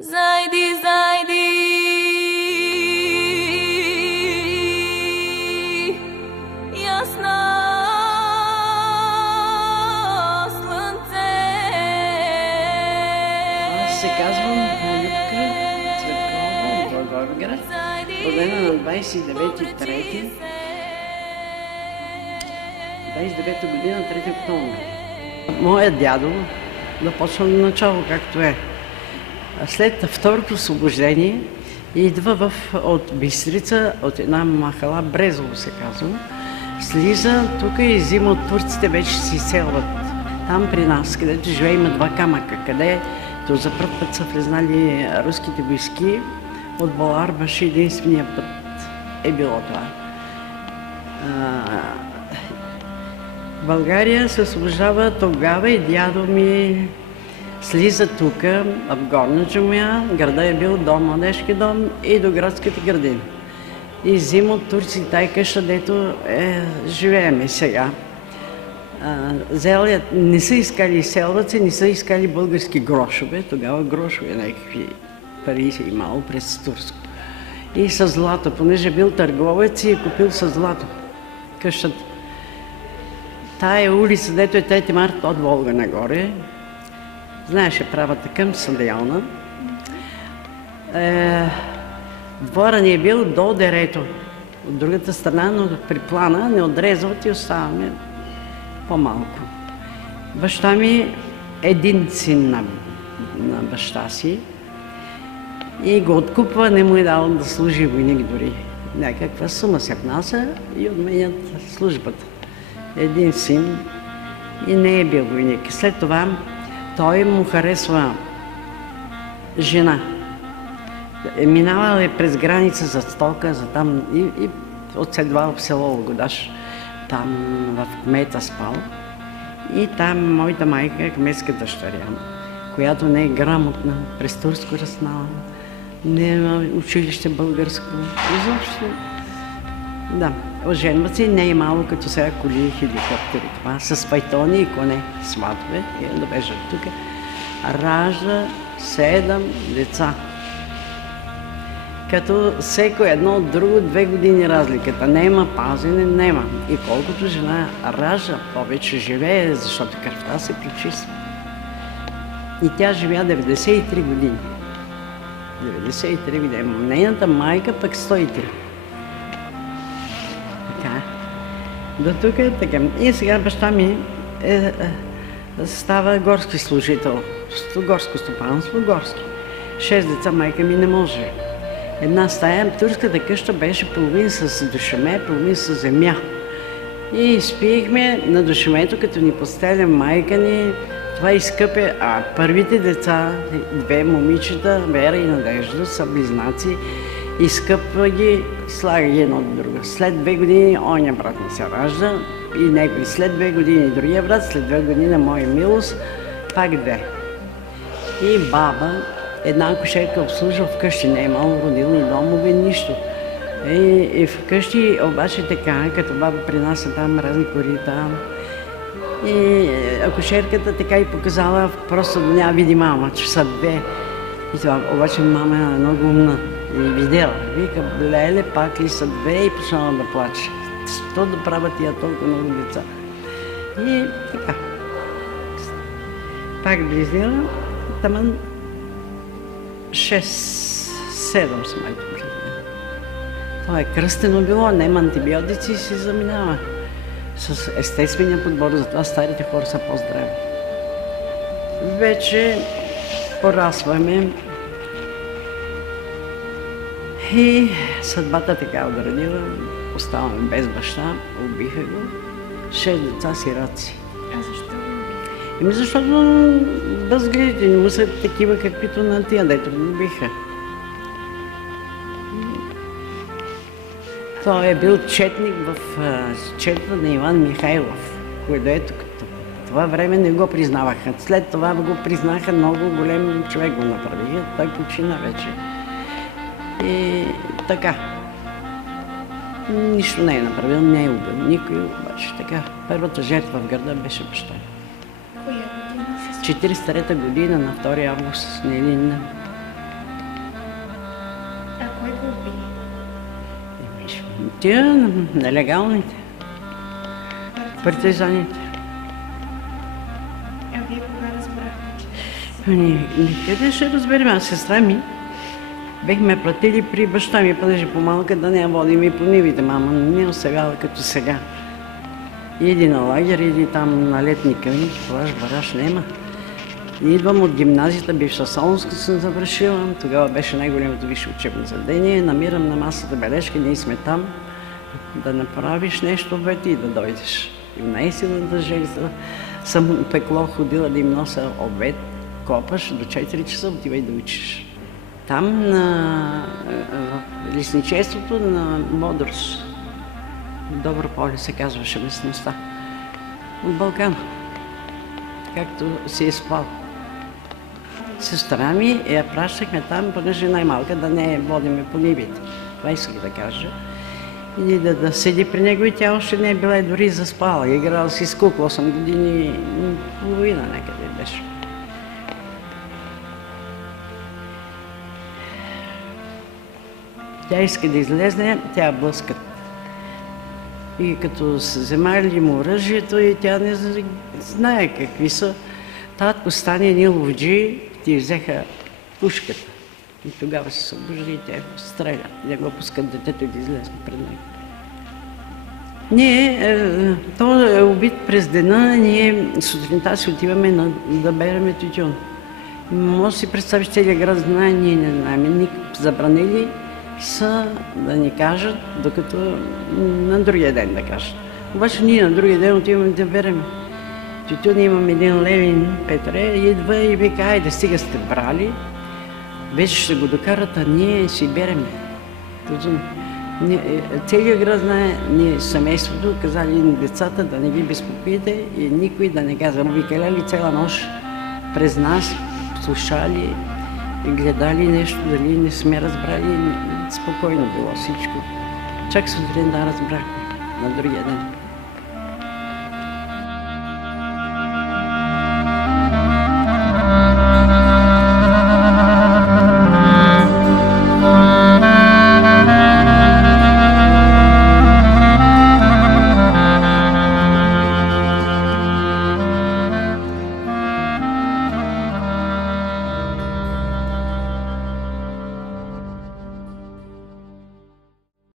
Зайди, зайди, ясно слънце. Аз се казвам Любка Цветкова от Благоевград, родена на 29 година, 3 октомври. Моят дядо започна на начало, както е. След второто освобождение идва от Бистрица, от една махала, Брезово се казва, слиза тук и взима от турците, вече си селват. Там при нас, където живее, има два камъка, където за първ път са влезнали руските войски, от Баларбаш единствения път е било това. България се освобождава тогава и дядо ми слиза тук, в Горна джамия, града е бил до младежки дом и до градските градини. И взима от турци тай къща, дето живееме сега. Не са искали изселваци, не са искали български грошове, тогава грошове някакви пари си имало през турско. И с злато, понеже бил търговец и е купил с злато къщата. Тая улица, дето е 3 март от Волга нагоре, знаеше правата към Съдеялна. Двора ни е бил до дерето, от другата страна, но при плана не отрезват и оставаме по-малко. Баща ми един син на баща си и го откупва, не му е дал да служи войник дори. Някаква сума се внася и отменят службата. Един син и не е бил войник. След това той му харесва жена. Минавал е през граница за стока, за там и отседвал в село Логодаш. Там в кмета спал. И там моята майка е кметска дъщеря, която не е грамотна, през турско раззнала, не е училище българско. Изобщо. Да, оженват се, не е малко като сега коли и хеликоптери. Това с файтони и коне, сватове, и довеждат тук. Ражда 7 деца. Като всеко едно от друго 2 години разликата. Нема пазене, нема. И колкото жена ражда, повече живее, защото кръвта се пречиства. И тя живя 93 години. 93 години. Нейната майка пък 103. До тук е така. И сега баща ми става горски служител. Горско стопанство, горски. 6 деца, майка ми не може. Една стая, турската къща беше половин с душеме, половин с земя. И спихме на душемето, като ни постеля майка ни. Това изкъпе, първите деца, 2 момичета, Вера и Надежда, са близнаци. Изкъпва ги, слага ги едно от друго. След 2 години оня брат ми се ражда и негови. След 2 години другия брат, след 2 години моя милост, пак 2. И баба, една акушерка обслужва вкъщи, не е имало родилни домове, нищо. И вкъщи обаче така, като баба принася там разни корита. И акушерката така и показала, просто да няма види мама, че са 2. И това, обаче мама е много умна. И видела. Вика, леле, пак ли са 2 и почнала да плаче. Що да правят тия толкова много деца? И така. Пак близнила, таман 6-7 са майко близнила. Това е кръстено било, нема антибиотици и се заминава. С естествения подбор, затова старите хора са по-здрави. Вече порасваме. И съдбата така отредила, оставаме без баща, убиха го, 6 деца сираци. А защо го убиха? Защото възгледите не му са такива, каквито на тия, дето го убиха. Той е бил четник в четата на Иван Михайлов, което това време не го признаваха. След това го признаха, много голем човек го направиха, той почина вече. И така. Нищо не е направил, не е убил никой, обаче така. Първата жертва в града беше баща. Коя година се случи? 43-та година на 2 август на Илина. Тия нелегалните, партизаните. А вие кога разбрахте? Къде ще разберем? Аз сестра ми бехме платили при баща ми, понеже по-малка да не я водим и по нивите. Мама не е оставяла като сега. Иди на лагер, иди там на летника ми, плаж, бараш нема. И идвам от гимназията, бивша Солунска съм завършила, тогава беше най-голямото висше учебно заведение, намирам на масата бележки, ние сме там, да направиш нещо обед и да дойдеш. И най-силната жертва съм пекло ходила да им нося обед, копаш, до 4 часа отивай да учиш. Там на лесничеството на Бодрос, Добро поле се казваше местността, от Балкана, както си е спал. Сестра ми я пращахме там, понеже най-малка да не я водиме по нивите. Това исках да кажа. И да седи при него и тя още не е била дори заспала. Играла си с кукла, 8 години и половина някъде беше. Тя иска да излезне, тя блъскат. И като се вземали му оръжието и тя не знае какви са. Татко стане едни ловджи, ти взеха пушката. И тогава се събужда и те стрелят. Не го пускат детето да излезе пред него. Ние, той е убит през дена, ние сутринта си отиваме да береме тютюн. Може да си представиш, целият град знае, ние не знаем. Забранили са да ни кажат, докато на другия ден да кажат. Обаче ние на другия ден отиваме да берем тютюн. Имам един Левин Петре, идва и вика, айде, стига сте брали, вече ще го докарат, а ние си берем тютюн. Целият град знае, ние семейството, казали на децата да не ги безпокоите и никой да не казва. Викаляли цяла нощ през нас, слушали, гледали нещо, дали не сме разбрали, спокойно било всичко. Чак сутрин да разбрахме на другия ден.